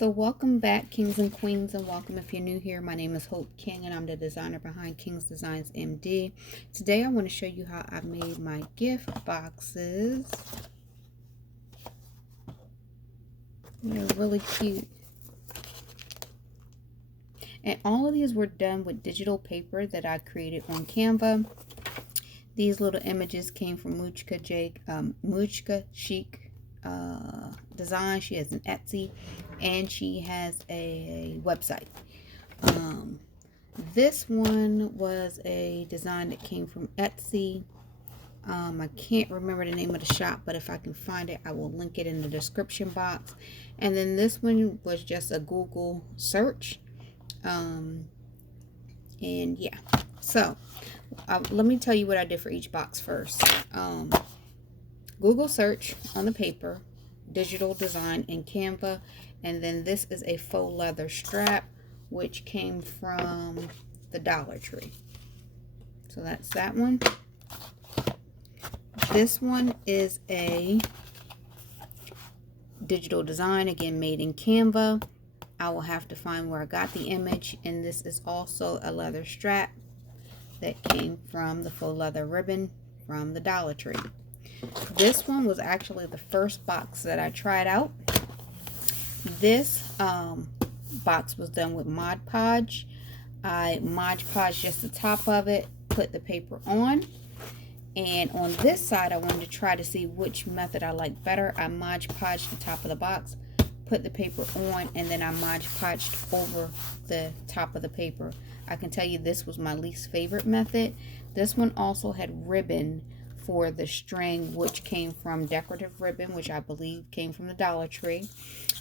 So welcome back, kings and queens, and welcome if you're new here. My name is Hope King and I'm the designer behind King's Designs MD. Today I want to show you how I made my gift boxes. They're really cute. And all of these were done with digital paper that I created on Canva. These little images came from Muchka Chic Design. She has an Etsy and she has a website. This one was a design that came from Etsy. I can't remember the name of the shop, but if I can find it, I will link it in the description box. And then this one was just a Google search. And yeah, so let me tell you what I did for each box first. Google search on the paper, digital design in Canva, and then this is a faux leather strap which came from the Dollar Tree. So that's that one. This one is a digital design, again made in Canva. I will have to find where I got the image, and this is also a leather strap that came from the faux leather ribbon from the Dollar Tree. This one was actually the first box that I tried out. This box was done with Mod Podge. I Mod Podged just the top of it, put the paper on, and on this side I wanted to try to see which method I like better. I Mod Podged the top of the box, put the paper on, and then I Mod Podged over the top of the paper. I can tell you this was my least favorite method. This one also had ribbon for the string, which came from Decorative Ribbon, which I believe came from the Dollar Tree.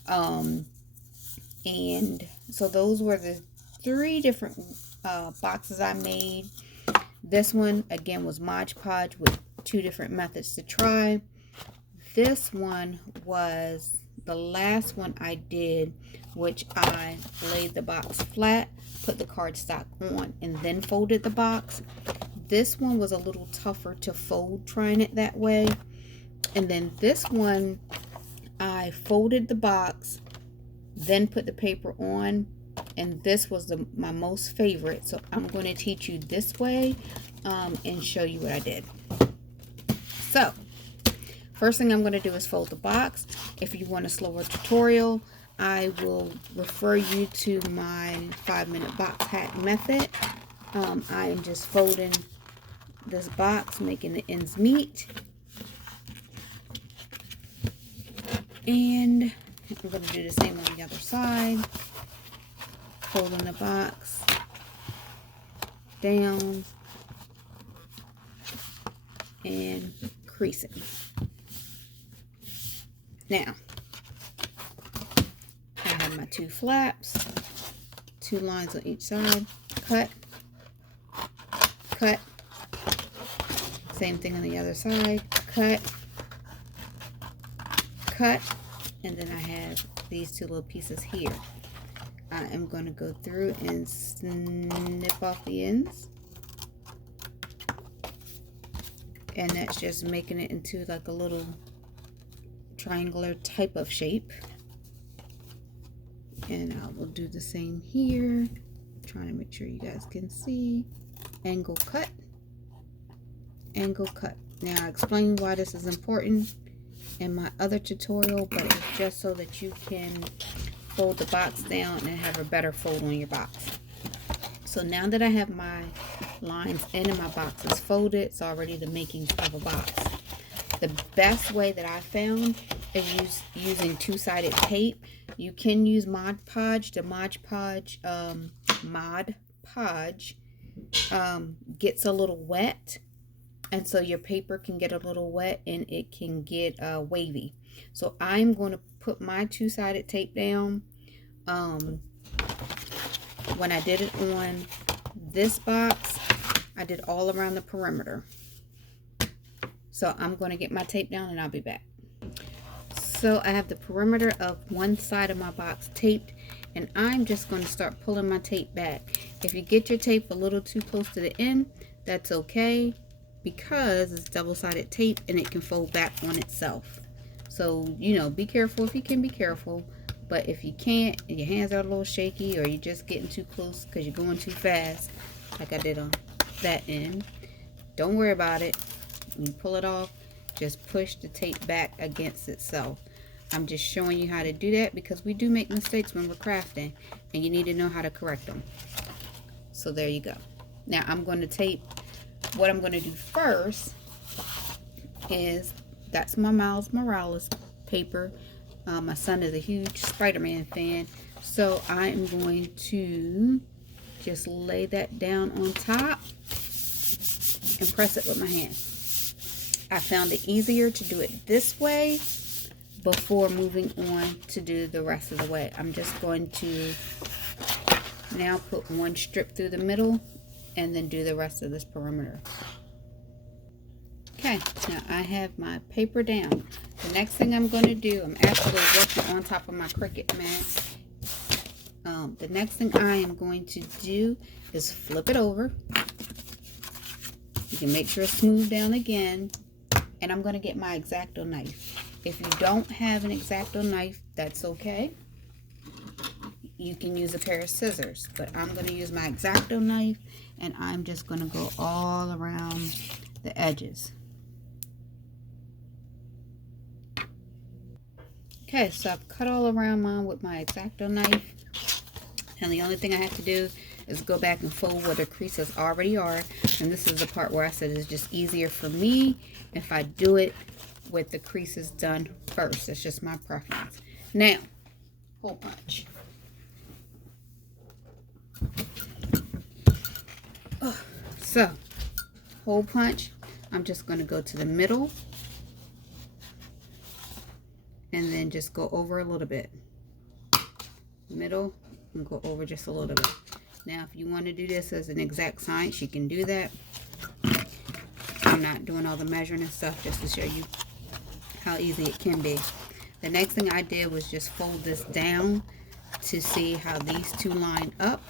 And so those were the three different boxes I made. This one again was Mod Podge with two different methods to try. This one was the last one I did, which I laid the box flat, put the cardstock on, and then folded the box. This one was a little tougher to fold trying it that way. And then this one, I folded the box, then put the paper on, and this was my most favorite. So I'm going to teach you this way and show you what I did. So first thing I'm going to do is fold the box. If you want a slower tutorial, I will refer you to my 5-minute box hack method. I am just folding this box, making the ends meet. And I'm going to do the same on the other side. Folding the box down and creasing. Now, I have my two flaps, two lines on each side, cut, cut, same thing on the other side, cut, cut, and then I have these two little pieces here. I am going to go through and snip off the ends, and that's just making it into like a little triangular type of shape. And I will do the same here, trying to make sure you guys can see. Angle cut, angle cut. Now I explain why this is important in my other tutorial, but it's just so that you can fold the box down and have a better fold on your box. So now that I have my lines in and my box is folded, it's already the makings of a box. The best way that I found is using two-sided tape. You can use Mod Podge. The Mod Podge gets a little wet, and so your paper can get a little wet and it can get wavy. So I'm going to put my two-sided tape down. When I did it on this box, I did all around the perimeter. So I'm going to get my tape down and I'll be back. So I have the perimeter of one side of my box taped, and I'm just going to start pulling my tape back. If you get your tape a little too close to the end, that's okay, because it's double-sided tape and it can fold back on itself. So, you know, be careful if you can be careful. But if you can't, and your hands are a little shaky, or you're just getting too close because you're going too fast, like I did on that end, don't worry about it. When you pull it off, just push the tape back against itself. I'm just showing you how to do that because we do make mistakes when we're crafting, and you need to know how to correct them. So there you go. Now I'm going to tape. What I'm going to do first is, that's my Miles Morales paper. My son is a huge Spider-Man fan, so I am going to just lay that down on top and press it with my hand. I found it easier to do it this way before moving on to do the rest of the way. I'm just going to now put one strip through the middle and then do the rest of this perimeter. Okay, now I have my paper down. The next thing I'm going to do, I'm actually working on top of my Cricut mat. The next thing I am going to do is flip it over. You can make sure it's smoothed down again. And I'm going to get my X-Acto knife. If you don't have an X-Acto knife, that's okay. You can use a pair of scissors. But I'm going to use my X-Acto knife, and I'm just going to go all around the edges. Okay, so I've cut all around mine with my X-Acto knife. And the only thing I have to do is go back and fold where the creases already are. And this is the part where I said it's just easier for me if I do it with the creases done first. It's just my preference. Now, hole punch. So, hole punch, I'm just going to go to the middle and then just go over a little bit. Middle and go over just a little bit. Now, if you want to do this as an exact science, you can do that. I'm not doing all the measuring and stuff, just to show you how easy it can be. The next thing I did was just fold this down to see how these two line up.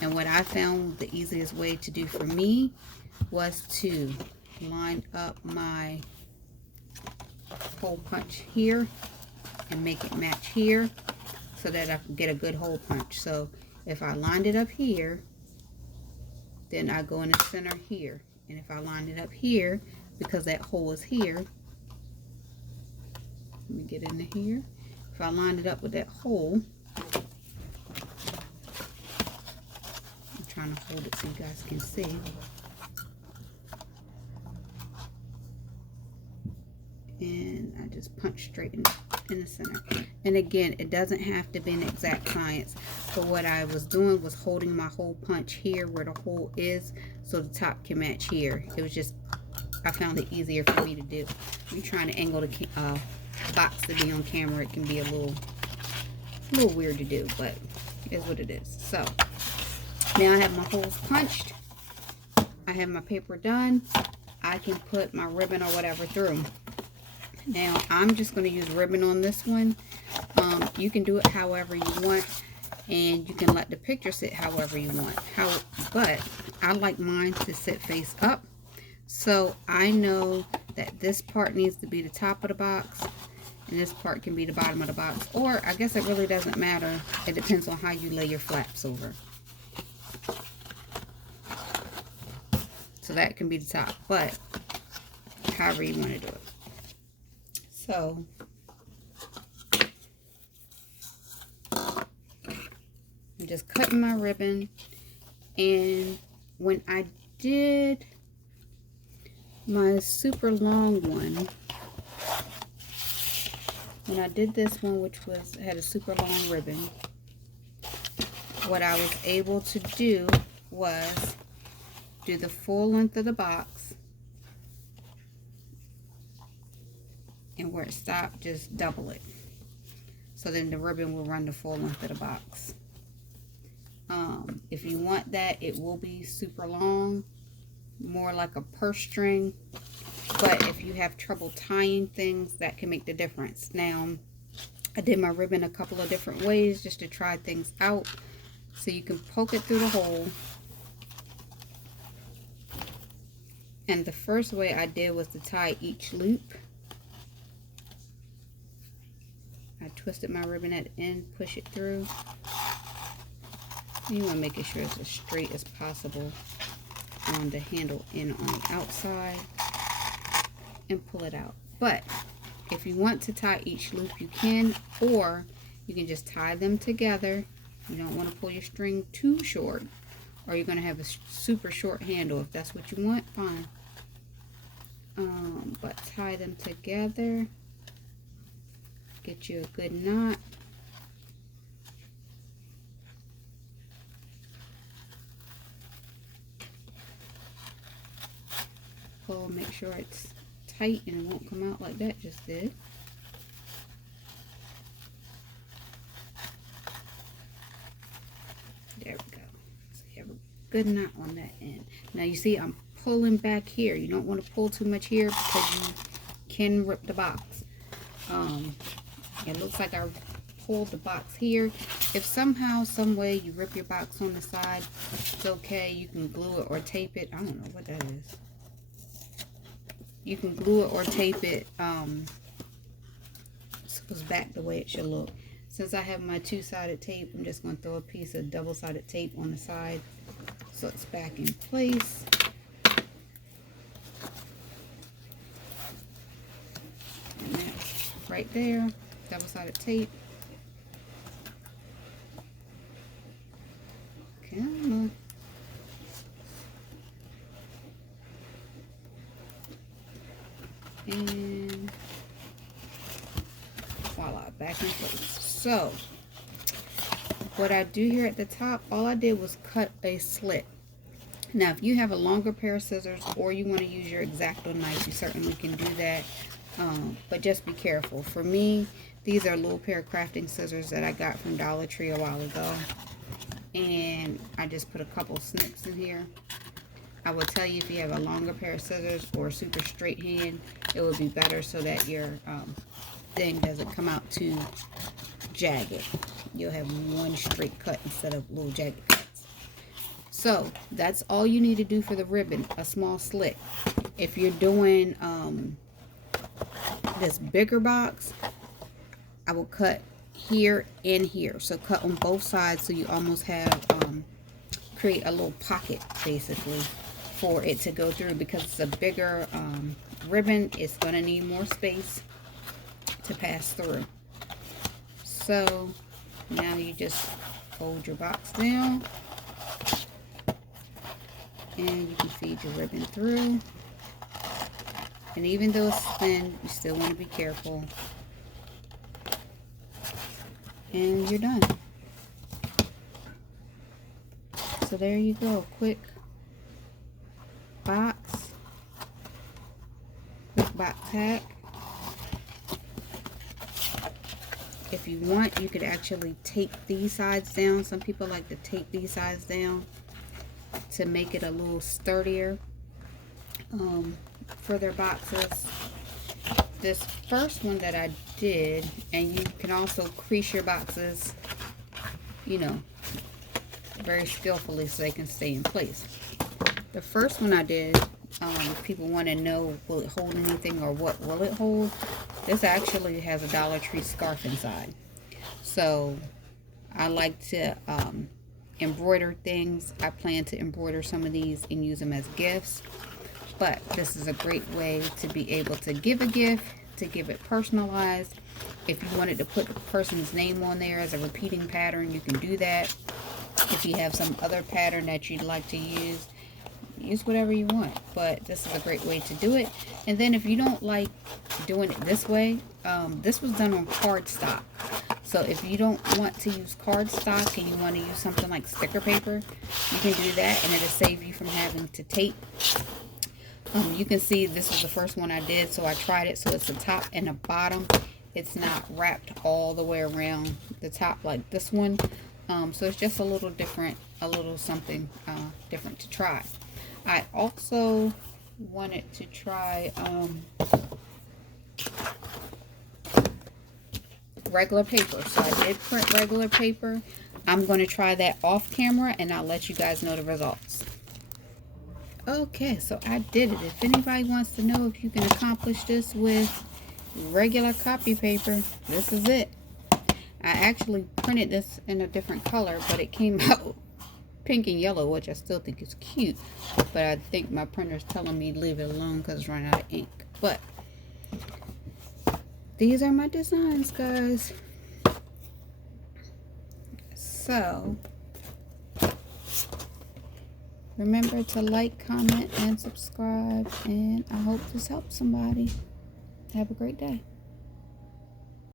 And what I found the easiest way to do for me was to line up my hole punch here and make it match here so that I can get a good hole punch. So if I lined it up here, then I go in the center here. And if I lined it up here, because that hole is here, let me get into here. If I lined it up with that hole, I'm trying to hold it so you guys can see. And I just punch straight in the center. And again, it doesn't have to be an exact science. But what I was doing was holding my hole punch here where the hole is, so the top can match here. It was just, I found it easier for me to do. I'm trying to angle the box to be on camera. It can be a little weird to do, but it's what it is. So now I have my holes punched. I have my paper done. I can put my ribbon or whatever through. Now, I'm just going to use ribbon on this one. You can do it however you want, and you can let the picture sit however you want. But I like mine to sit face up, so I know that this part needs to be the top of the box, and this part can be the bottom of the box. Or, I guess it really doesn't matter. It depends on how you lay your flaps over. So that can be the top, but however you want to do it. So, I'm just cutting my ribbon, and when I did my super long one, when I did this one, which had a super long ribbon, what I was able to do was do the full length of the box, and where it stopped, just double it. So then the ribbon will run the full length of the box. If you want that, it will be super long, more like a purse string. But if you have trouble tying things, that can make the difference. Now, I did my ribbon a couple of different ways just to try things out. So you can poke it through the hole. And the first way I did was to tie each loop. I I twisted my ribbon at the end, push it through. You want to make sure it's as straight as possible on the handle and on the outside, and pull it out. But if you want to tie each loop, you can, or you can just tie them together. You don't want to pull your string too short, or you're going to have a super short handle. If that's what you want, fine. But tie them together, get you a good knot. Pull, make sure it's tight and it won't come out like that just did. There we go. So you have a good knot on that end. Now you see I'm pulling back here. You don't want to pull too much here because you can rip the box. It looks like I pulled the box here. If somehow, some way you rip your box on the side, it's okay. You can glue it or tape it. I don't know what that is. You can glue it or tape it so it's back the way it should look. Since I have my two-sided tape, I'm just going to throw a piece of double-sided tape on the side so it's back in place. And that's right there, double-sided tape. Come on. And voila, back in place. So what I do here at the top, all I did was cut a slit. Now if you have a longer pair of scissors or you want to use your X-Acto knife, you certainly can do that, but just be careful. For me, these are a little pair of crafting scissors that I got from Dollar Tree a while ago, and I just put a couple snips in here. I will tell you, if you have a longer pair of scissors or a super straight hand, it would be better so that your thing doesn't come out too jagged. You'll have one straight cut instead of little jagged cuts. So that's all you need to do for the ribbon, a small slit. If you're doing this bigger box, I will cut here and here. So cut on both sides so you almost have create a little pocket basically for it to go through, because it's a bigger ribbon. It's going to need more space to pass through. So now you just fold your box down and you can feed your ribbon through. And even though it's thin, you still want to be careful. And you're done. So there you go, quick box, quick box hack. If you want, you could actually tape these sides down. Some people like to tape these sides down to make it a little sturdier for their boxes. This first one that I did, and you can also crease your boxes, you know, very skillfully so they can stay in place. The first one I did, if people want to know, will it hold anything or what will it hold? This actually has a Dollar Tree scarf inside. So I like to embroider things. I plan to embroider some of these and use them as gifts. But this is a great way to be able to give a gift, to give it personalized. If you wanted to put the person's name on there as a repeating pattern, you can do that. If you have some other pattern that you'd like to use whatever you want. But this is a great way to do it. And then if you don't like doing it this way, this was done on cardstock. So if you don't want to use cardstock and you want to use something like sticker paper, you can do that, and it'll save you from having to tape. You can see this is the first one I did, so I tried it so it's the top and the bottom. It's not wrapped all the way around the top like this one. So it's just a little different, a little something different to try. I also wanted to try regular paper. So I did print regular paper. I'm going to try that off camera and I'll let you guys know the results. Okay, so I did it. If anybody wants to know if you can accomplish this with regular copy paper, this is it. I actually printed this in a different color, but it came out pink and yellow, which I still think is cute. But I think my printer's telling me leave it alone because it's running out of ink. But these are my designs, guys. So remember to like, comment, and subscribe. And I hope this helps somebody. Have a great day.